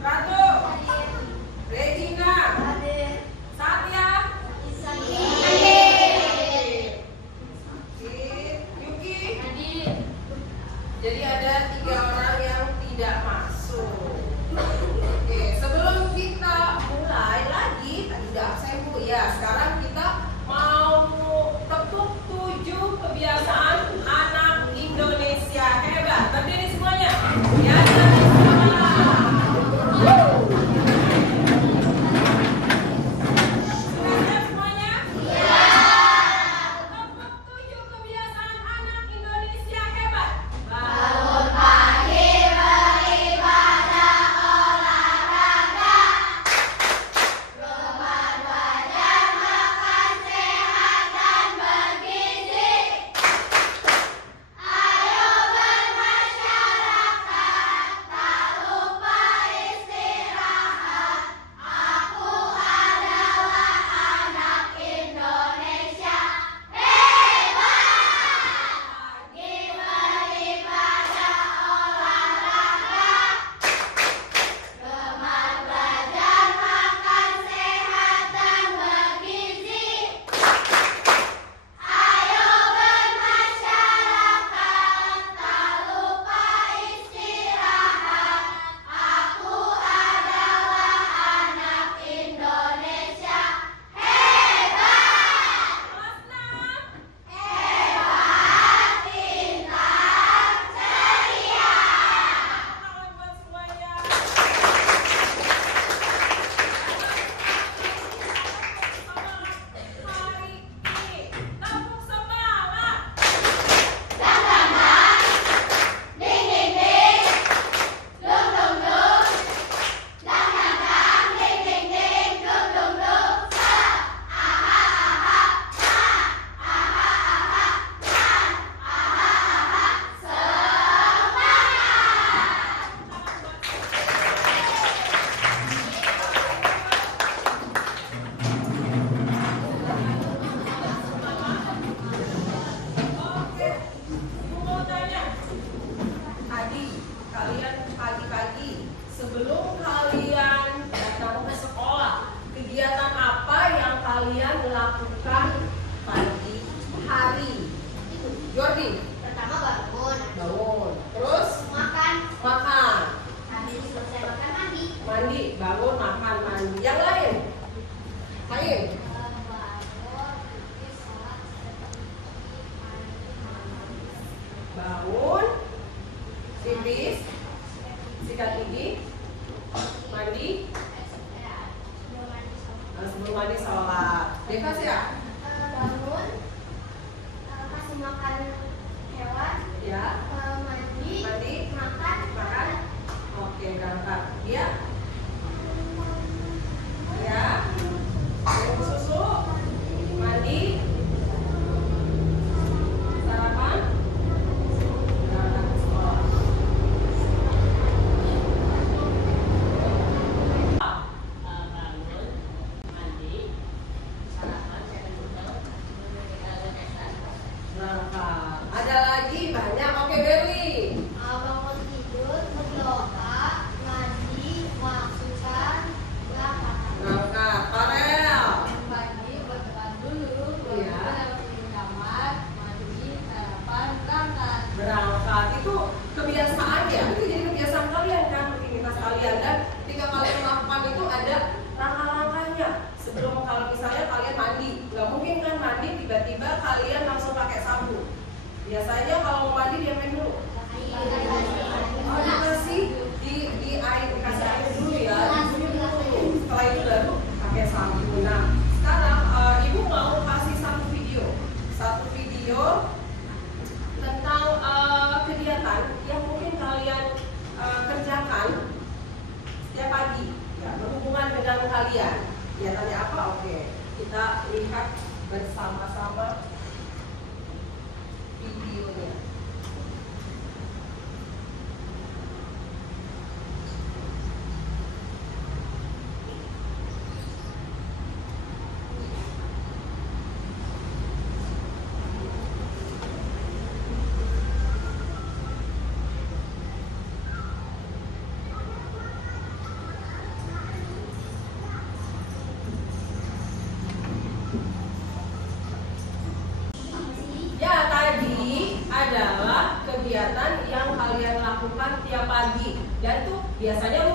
Ratu, Regina, Satya, Yuki. Jadi ada 3 orang yang tidak masuk. Oke, sebelum kita mulai lagi, tadi udah absen Bu ya. Sekarang kita mau tepuk 7 kebiasaan anak Indonesia hebat. Berdiri semuanya. Ya,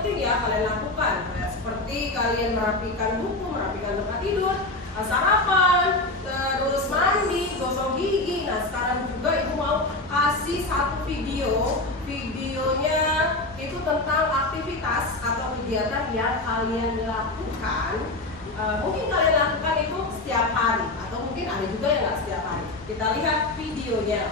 penting ya kalian lakukan. Seperti kalian merapikan buku, merapikan tempat tidur, sarapan, terus mandi, gosok gigi. Nah sekarang juga ibu mau kasih satu videonya itu tentang aktivitas atau kegiatan yang kalian lakukan. Mungkin kalian lakukan itu setiap hari atau mungkin ada juga yang nggak setiap hari. Kita lihat videonya.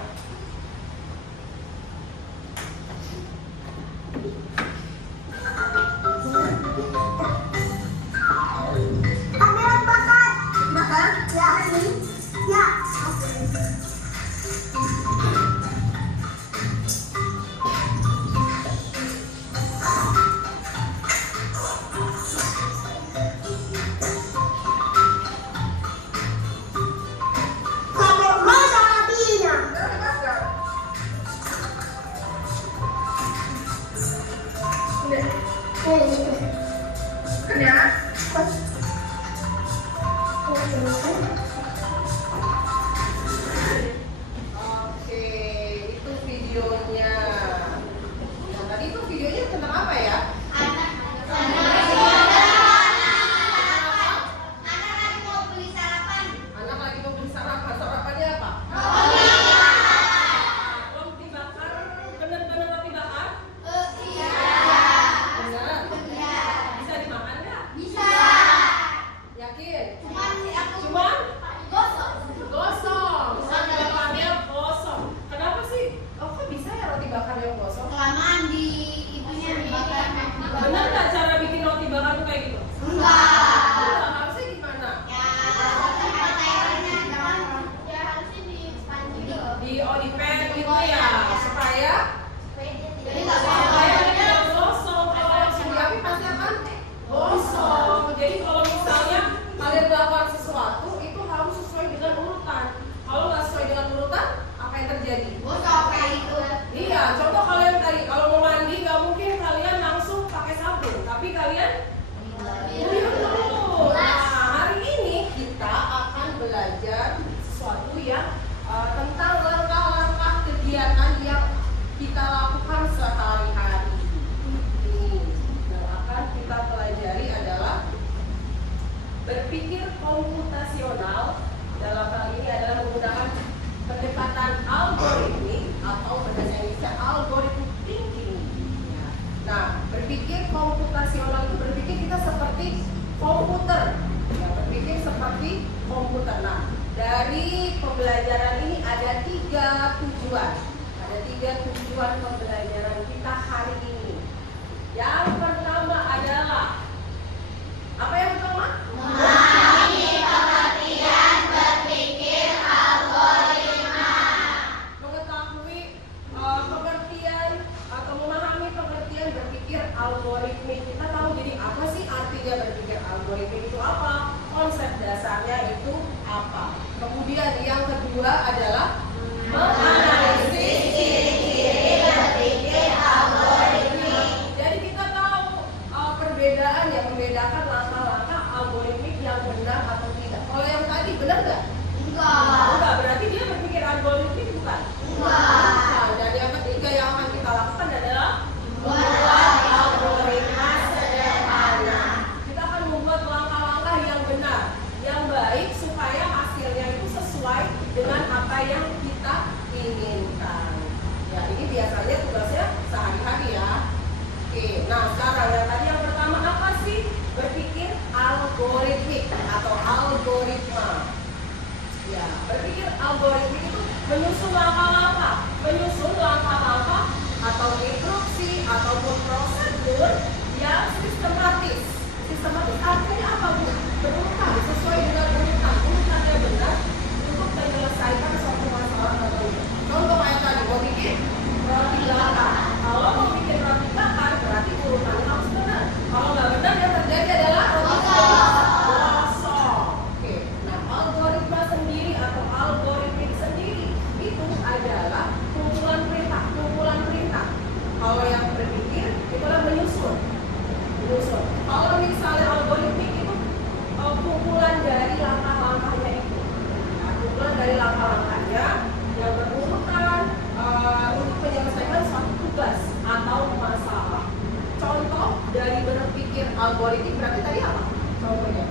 berpikir algoritmik berarti tadi apa? Contohnya.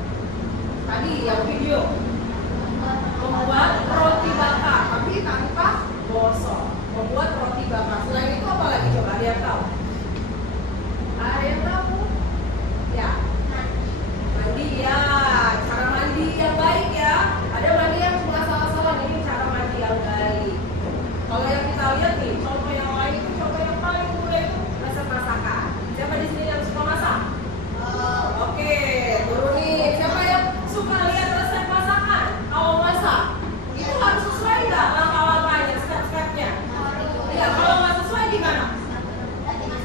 Tadi yang video membuat roti bakar, tapi tanpa gosok. Membuat roti bakar. Selain itu apa lagi coba? Ada yang tahu? Ada yang tahu? Ya. Mandi ya. Cara mandi yang baik ya. Ada mandi yang cuma salah-salah. Ini cara mandi yang baik. Kalau yang kita lihat nih, contoh yang lain itu contoh yang paling mudah itu resep masakan. Siapa di sini yang suka masak? Oke, turunin. Siapa yang suka lihat resep masakan? Kalau masak, itu harus sesuai nggak langkah-langkahnya, step-stepnya? Ya, kalau nggak sesuai gimana?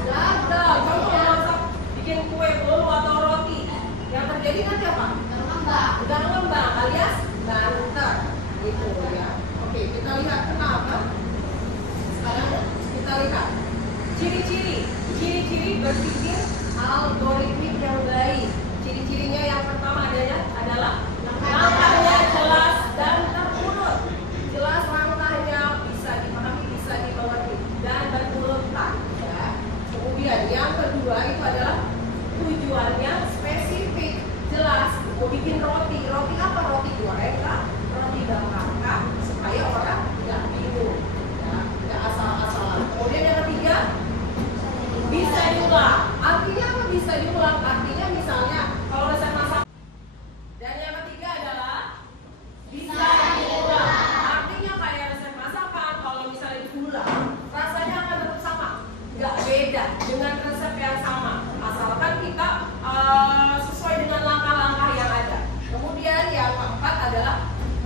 Gagal. Contoh masak, bikin kue bolu atau roti. Yang terjadi nanti apa? Udah ngembang alias banter. Gitu ya. Oke, kita lihat kenapa. Sekarang kita lihat ciri-ciri berpikir algoritmik yang baik. Ciri-cirinya yang pertama adalah langkahnya jelas dan terurut. Jelas langkahnya, bisa dipahami, bisa dimengerti dan berurutan. Ya. Kemudian yang kedua itu adalah tujuannya spesifik, jelas. Mau bikin roti apa? Roti goreng kah? Roti bakar kah? Supaya orang tidak bingung. Tidak asal-asalan. Kemudian yang ketiga, bisa diulang. Artinya apa bisa diulang? Artinya misalnya kalau resep masak. Dan yang ketiga adalah bisa diulang. Artinya kayak resep masakan, kalau misalnya diulang, rasanya akan tetap sama, nggak beda dengan resep yang sama. Asalkan kita sesuai dengan langkah-langkah yang ada. Kemudian yang keempat adalah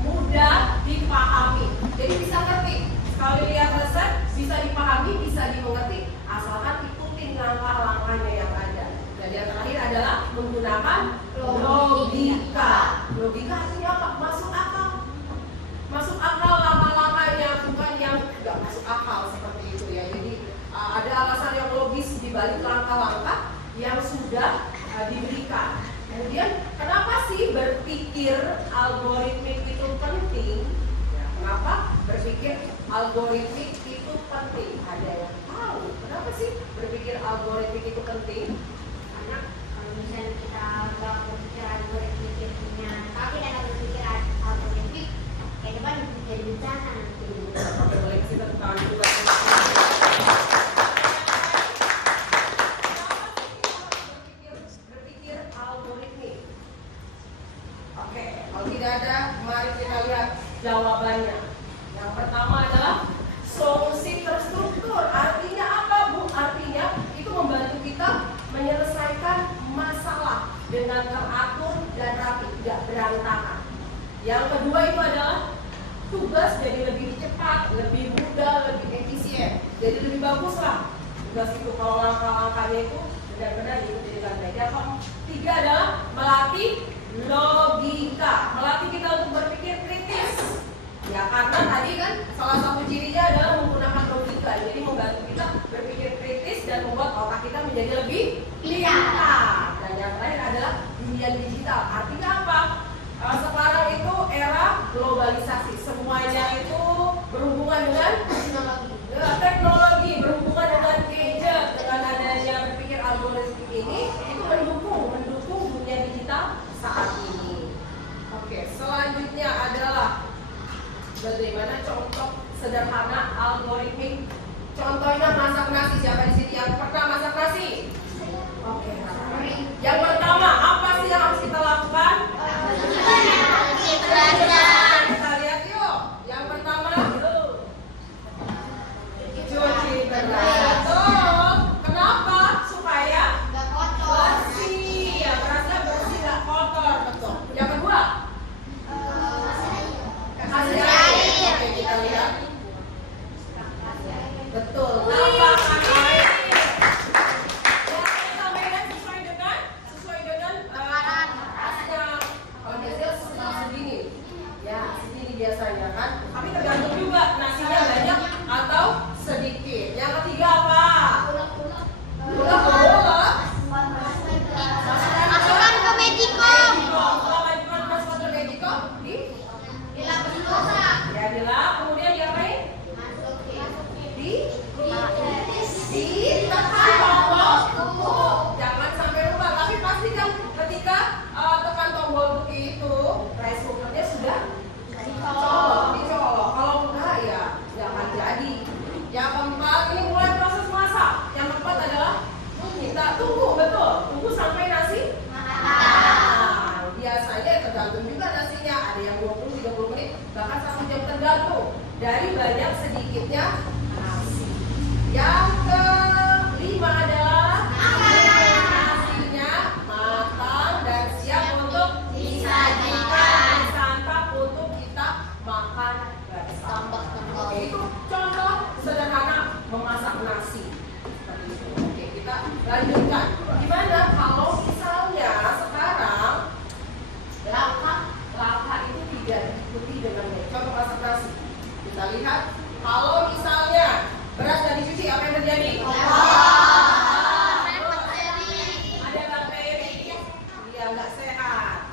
mudah dipahami. Jadi bisa ngerti. Sekali lihat resep, bisa dipahami, bisa dimengerti, asalkan ikutin langkah-langkahnya yang ada. Dan yang terakhir adalah menggunakan logika. Logika artinya apa? Masuk akal. Masuk akal langkah-langkahnya, bukan yang tidak masuk akal seperti itu ya. Jadi ada alasan yang logis di balik langkah-langkah yang sudah diberikan. Kemudian kenapa sih berpikir algoritmik itu penting? Ya, kenapa berpikir algoritmik itu penting? Ada yang tahu kenapa sih berpikir algoritmik itu penting? Karena kalau misalnya kita nggak berpikir algoritmik punya, tapi kita berpikir algoritmik, kayak depan jadi bencana nanti. Oke, boleh kasih tepuk tangan juga. Berpikir algoritmik. Oke, kalau tidak ada, mari kita lihat jawabannya. Yang pertama adalah solusi terstruktur. Artinya apa, Bu? Artinya itu membantu kita menyelesaikan masalah dengan teratur dan rapi, tidak berantakan. Yang kedua itu adalah tugas jadi lebih cepat, lebih mudah, lebih efisien. Jadi lebih bagus lah tugas itu kalau langkah-langkahnya itu benar-benar diikuti dengan baik. Yang ketiga adalah melatih logika, melatih kita untuk berpikir kritis. Ya, karena tadi kan salah satu cirinya adalah menggunakan logika. Jadi membantu kita berpikir kritis dan membuat otak kita menjadi lebih pintar. Dan yang terakhir adalah dunia digital. Artinya apa? Sekarang itu era globalisasi. Semuanya itu berhubungan dengan teknologi, berhubungan dengan gadget. Dengan adanya berpikir algoritmik ini, itu mendukung dunia digital saat dari banyak sedikitnya nasi. Yang kelima adalah nasinya matang dan siap untuk disajikan disantap untuk kita makan bersama. Oke, itu contoh sederhana memasak nasi. Seperti itu. Oke, kita lanjutkan. Gimana kalau misalnya sekarang langkah itu tidak diikuti dengan baik? Contoh masak nasi. Kita lihat, kalau misalnya beras nggak dicuci, apa yang terjadi? Ada bakteri, ya nggak sehat.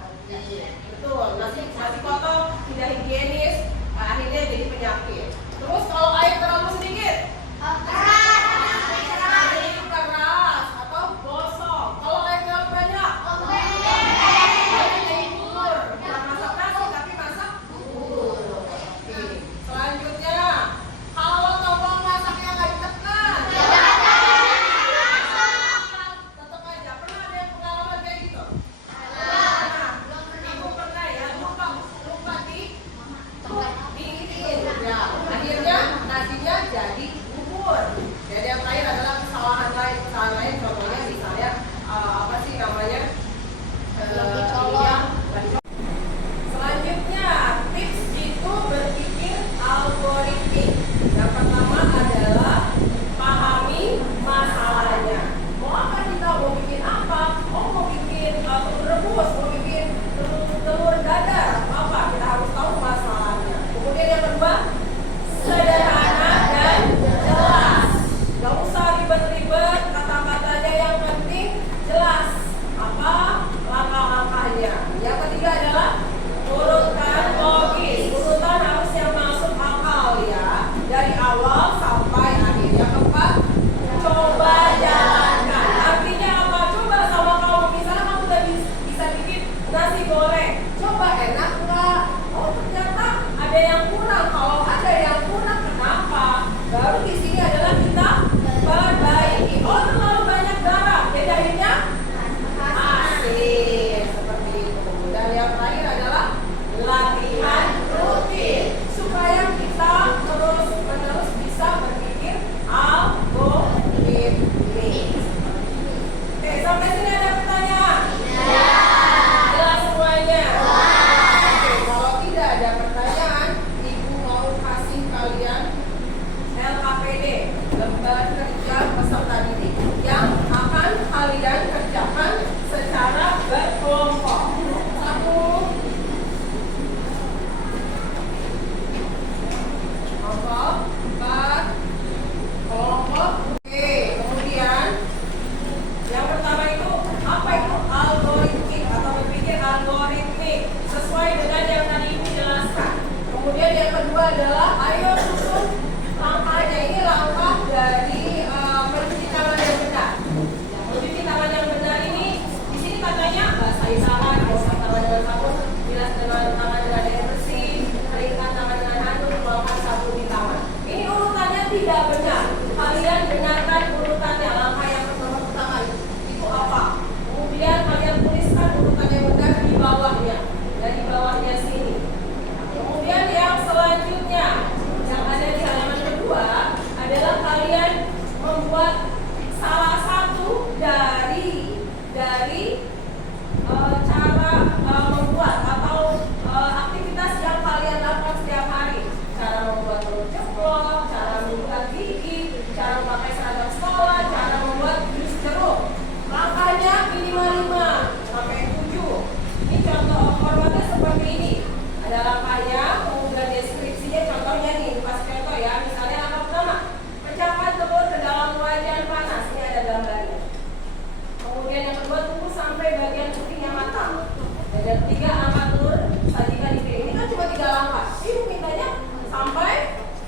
Betul, nasi kotor, tidak higienis, akhirnya jadi penyakit. Terus kalau air terlalu sedikit, jadi keras atau gosong. Kalau air terlalu banyak, jadi bubur. Bukan masak nasi, tapi masak bubur. Oke. Selanjutnya, kalau tombol masaknya nggak ditekan, tetap aja. Pernah ada yang pengalaman kayak gitu? Ibu pernah ya, lupa diiniin. Ya, akhirnya nasinya jadi bubur. Jadi yang terakhir adalah kesalahan lain. Contohnya misalnya apa sih namanya? Selanjutnya, tips itu berpikir algoritmik. Yang pertama adalah pahami masalahnya. Mau apa kita? Mau bikin apa? Oh, mau bikin telur rebus, mau bikin telur dadar, atau apa? Kita harus tahu masalahnya. Kemudian yang kedua, sederhana dan jelas. Gak usah ribet-ribet, kata-katanya yang penting jelas. Apa langkah-langkahnya? Yang ketiga adalah urutan logis. Urutan harus yang masuk akal ya, dari awal sampai akhir. Yang keempat, coba jalankan. Artinya apa? Coba sama kamu. Misalnya kamu udah bisa bikin nasi goreng, coba enak nggak? Oh, ternyata ada yang kurang. Kalau ada yang kurang, kenapa? Baru di sini adalah kita perbaiki. Oh, terlalu banyak garam, jadi akhirnya asin. Seperti itu. Dan yang terakhir adalah latihan rutin supaya kita terus-menerus bisa berpikir algoritmik. Oke, sampai sini ada pertanyaan? Jelas semuanya? Oke, kalau tidak ada pertanyaan, Ibu mau kasih kalian LKPD, lembar kerja peserta didik, yang akan kalian kerjakan secara berkelompok. 1 kelompok, 4 kelompok. Oke, kemudian yang pertama itu apa itu? Algoritmik atau berpikir algoritmik sesuai dengan yang tadi Ibu jelaskan. Kemudian yang kedua adalah ayo susun langkahnya. Ini langkah dari mencuci tangan yang benar. Mencuci tangan yang benar ini di sini katanya basahi tangan, gosok tangan dengan sabun, bilas dengan tangan dengan air bersih, keringkan tangan dengan handuk, keluarkan sabun di tangan. Ini urutannya tidak benar. Kalian benarkan urutannya. Langkah yang pertama itu apa? Kemudian kalian tuliskan urutan yang benar di bawahnya. Dan di bawahnya sini. Kemudian yang selanjutnya yang ada di halaman kedua adalah kalian membuat salah satu dari cara membuat atau aktivitas yang kalian lakukan setiap hari. Cara membuat telur ceplok, cara membuat gigi, cara memakai seragam sekolah, cara membuat jus jeruk. Langkahnya minimal 5 sampai 7. Ini contoh formatnya seperti ini. Ada langkahnya, kemudian deskripsinya. Contohnya nih, kasih contoh ya. Misalnya langkah pertama, pecahkan telur ke dalam wajan panas. Ini ada gambarnya. Kemudian yang kedua, tunggu sampai bagian putihnya matang. Dan yang ketiga, angkat telur, sajikan di piring. Ini kan cuma 3 langkah. Ibu mintanya sampai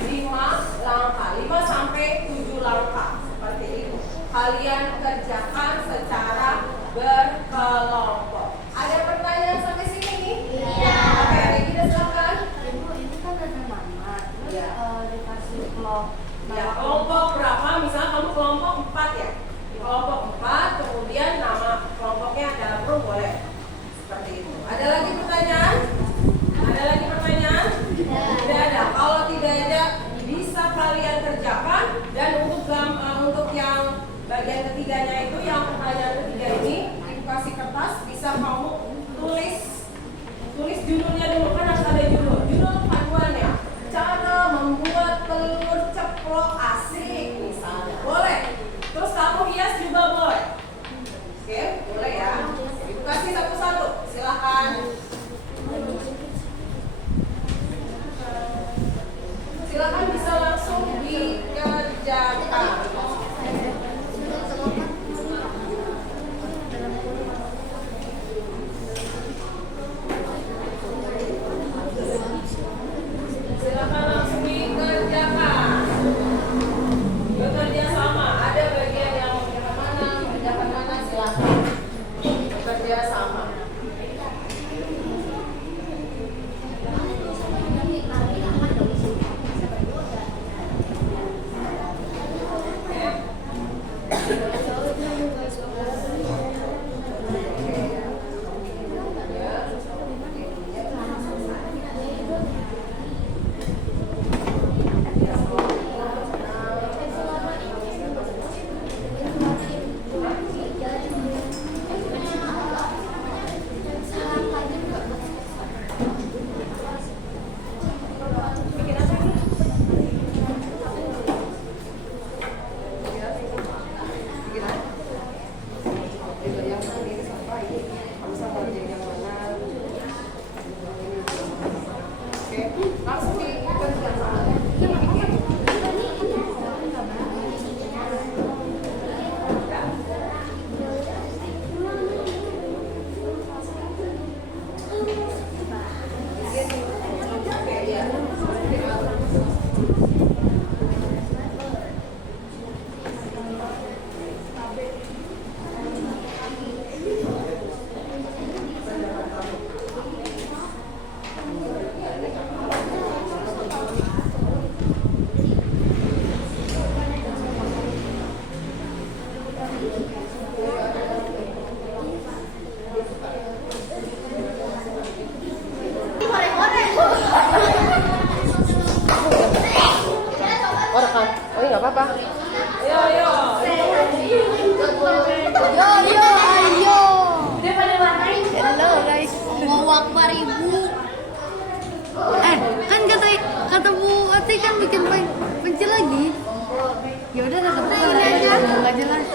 5 langkah, 5 sampai 7 langkah. Seperti itu. Kalian kerjakan secara berkelompok. Ada pertanyaan sampai sini nih? Iya. Oke, Regina silakan. Ibu, ini kan ada mama, terus Iya. dikasih kelompok. Ya, kelompok berapa? Misalnya kamu kelompok 4 ya. Kelompok 4, kemudian nama kelompoknya dalam room boleh. Seperti itu. Ada Langsung dikerjakan soalnya. Oh rekam. Oh iya nggak apa-apa. Ayo ayo. Ayo. Hello guys. Allahu Akbar ibu. Kan kata Bu Ati kan bikin pensil lagi. Ya udah tetap Nah, ini aja. nggak jelas.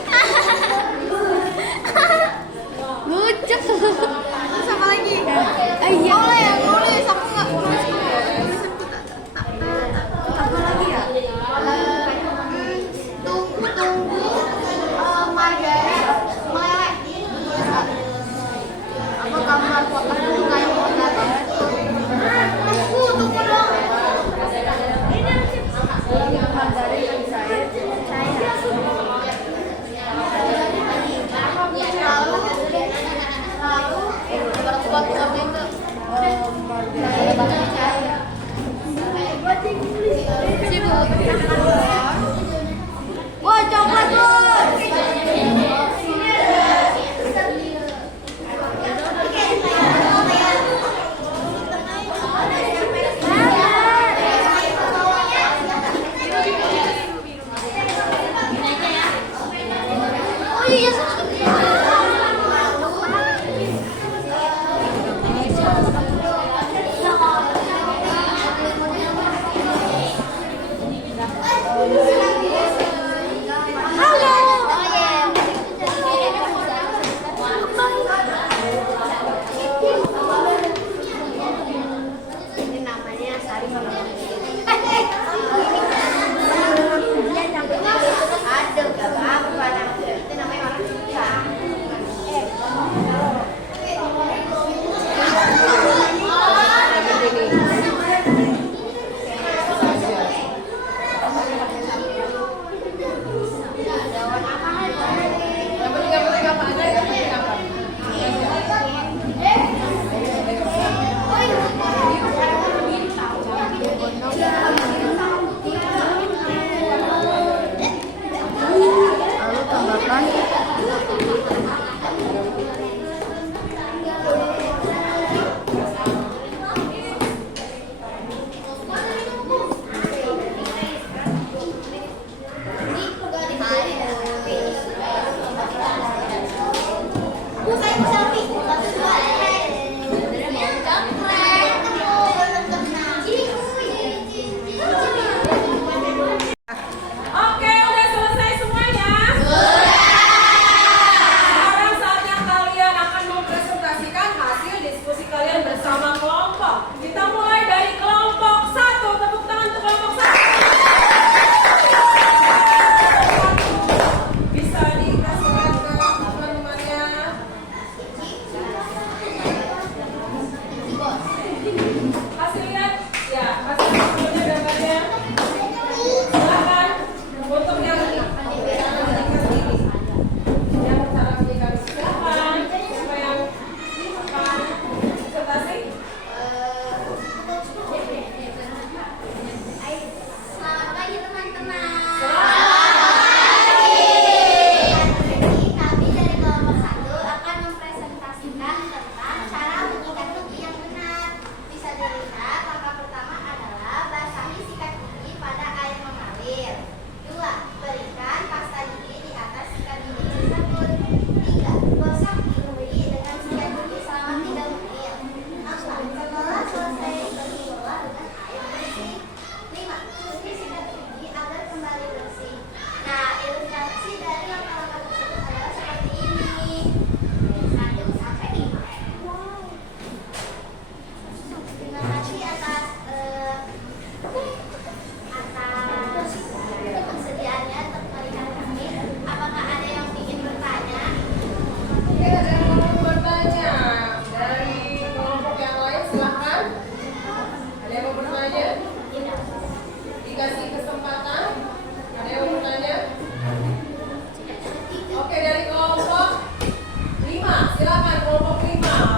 Lucu. Terus apa lagi? Iya. Oh ya, nulis aku nggak nulis. Apa lagi ya? Tunggu Margaret meleleh. Apa gambar kotak bunga yang mau datang? Tunggu dong. Mandarin yang saya. Lalu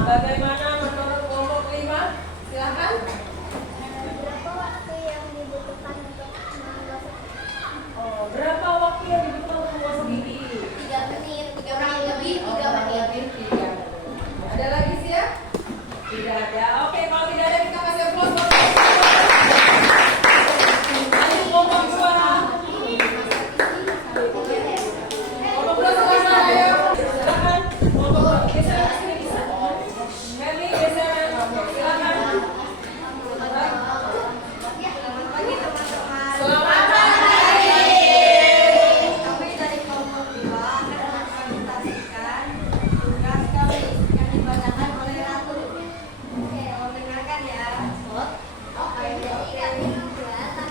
bagaimana menurut kelompok 5? Silakan. Berapa waktu yang dibutuhkan untuk menggosok? Oh, berapa waktu yang dibutuhkan untuk menggosok gigi? 3 menit, 3 menit lebih, 3 Oh, menit. 3 menit. Ada lagi sih ya? Tidak ada. Oke, kalau tidak ada kita kasih aplaus. Ayo kelompok 2. Kelompok 2 selesai ayo. Silakan. Kelompok 2 geser ke sini bisa. Meli geser. Silakan. Selamat pagi. Kami dari kelompok 2 akan mempresentasikan tugas kami yang dibacakan oleh Ratu. Oke, mau dengarkan ya. Oke, jadi kami membuat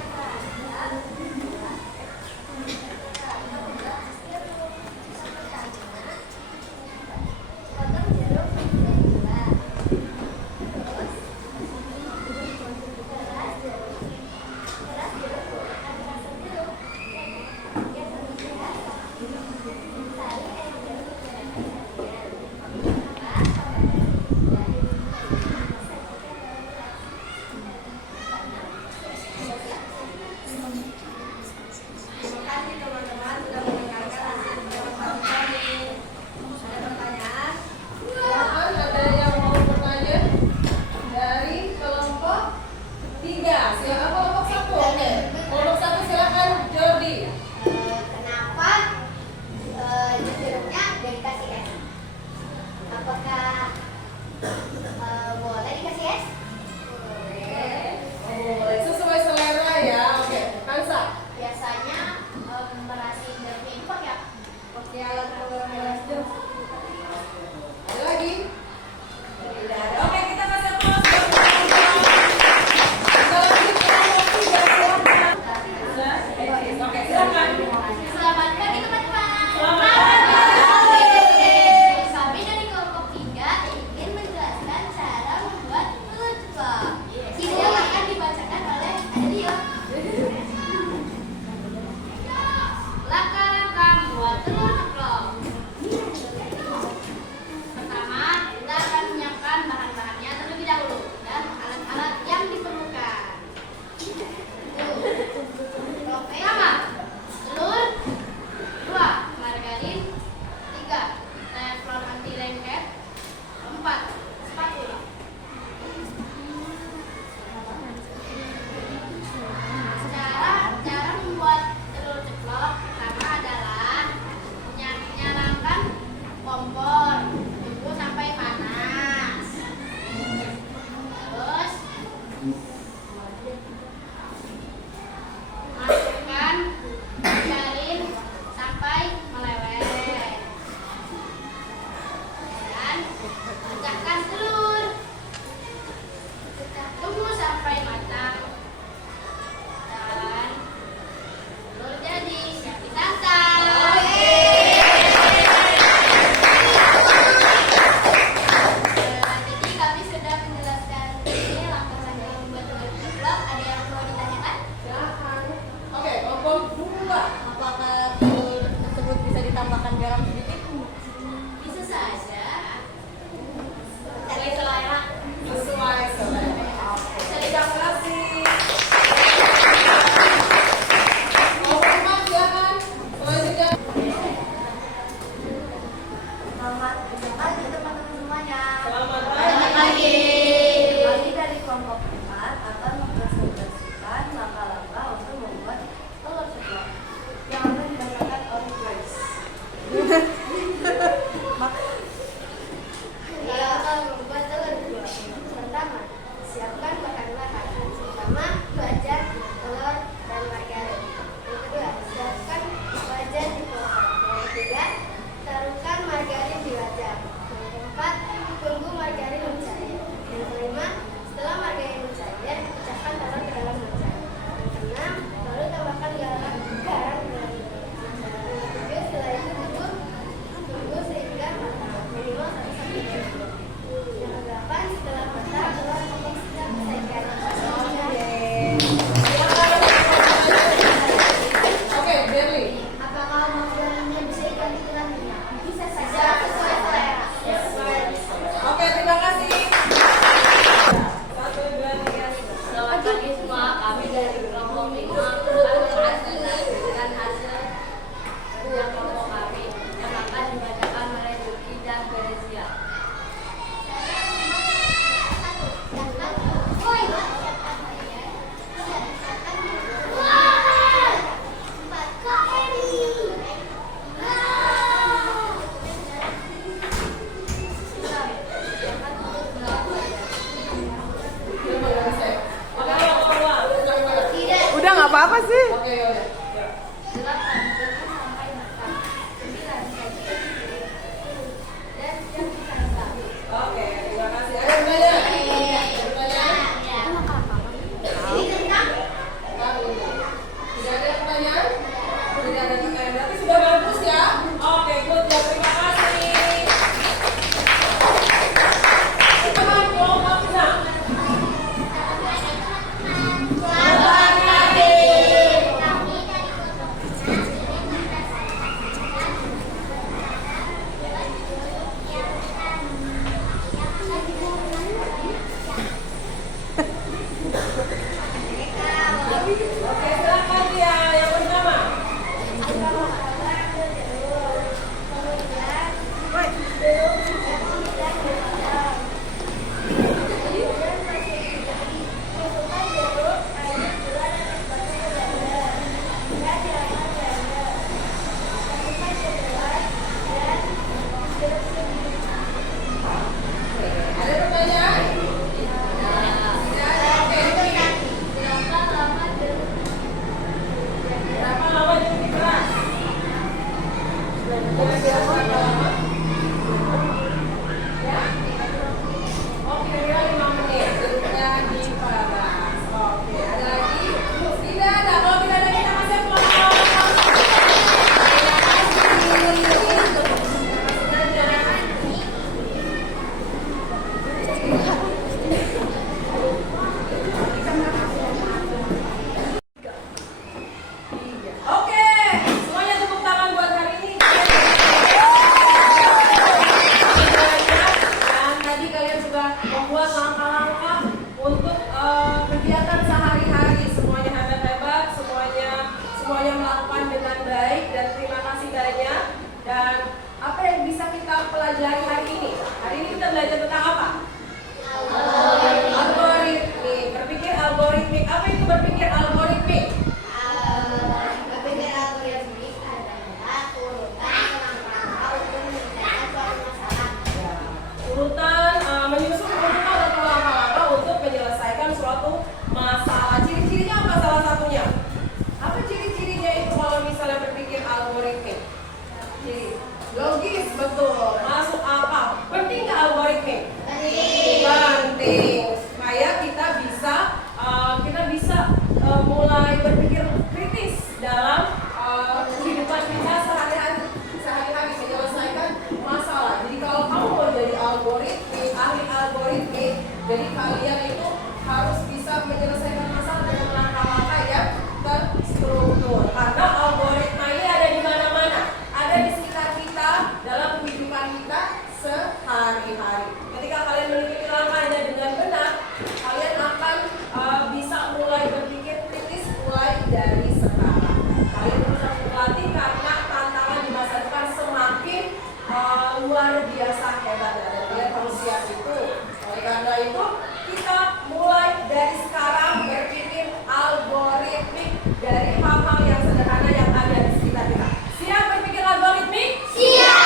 kita belajar tentang apa? Algoritmik. Berpikir algoritmik. Apa itu berpikir algoritmik? Berpikir algoritmik adalah urutan langkah untuk menyelesaikan suatu masalah. Urutan menyusun urutan atau langkah-langkah untuk menyelesaikan suatu masalah. Ciri-cirinya apa salah satunya? Apa ciri-cirinya itu kalau misalnya berpikir algoritmik? Logis, betul. Masuk akal. Penting nggak algoritmik? Penting. Supaya kita bisa mulai berpikir kritis dalam kehidupan kita sehari-hari menyelesaikan masalah. Jadi kalau kamu mau jadi algoritmik, ahli algoritmik, jadi kalian itu harus bisa menyelesaikan masalah dengan langkah-langkah yang terstruktur. Karena algoritma ini ada di mana-mana, ada di sekitar kita dalam kehidupan kita sehari-hari. Ketika kalian mengikuti langkahnya dengan benar, kalian akan bisa mulai berpikir kritis mulai dari sekarang. Kalian harus berlatih karena tantangan di masa depan semakin luar biasa hebatnya dan kalian harus siap itu. Oleh karena itu, kita mulai dari sekarang berpikir algoritmik dari hal-hal yang sederhana yang ada di sekitar kita. Siap berpikir algoritmik? Siap!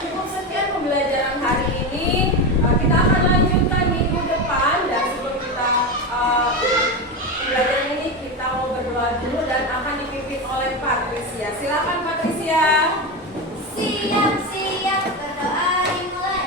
Cukup sekian pembelajaran hari ini. Kita akan lanjutkan minggu depan dan sebelum kita pembelajaran ini kita mau berdoa dulu dan akan dipimpin oleh Patricia. Silakan Patricia. Siap, berdoa dimulai.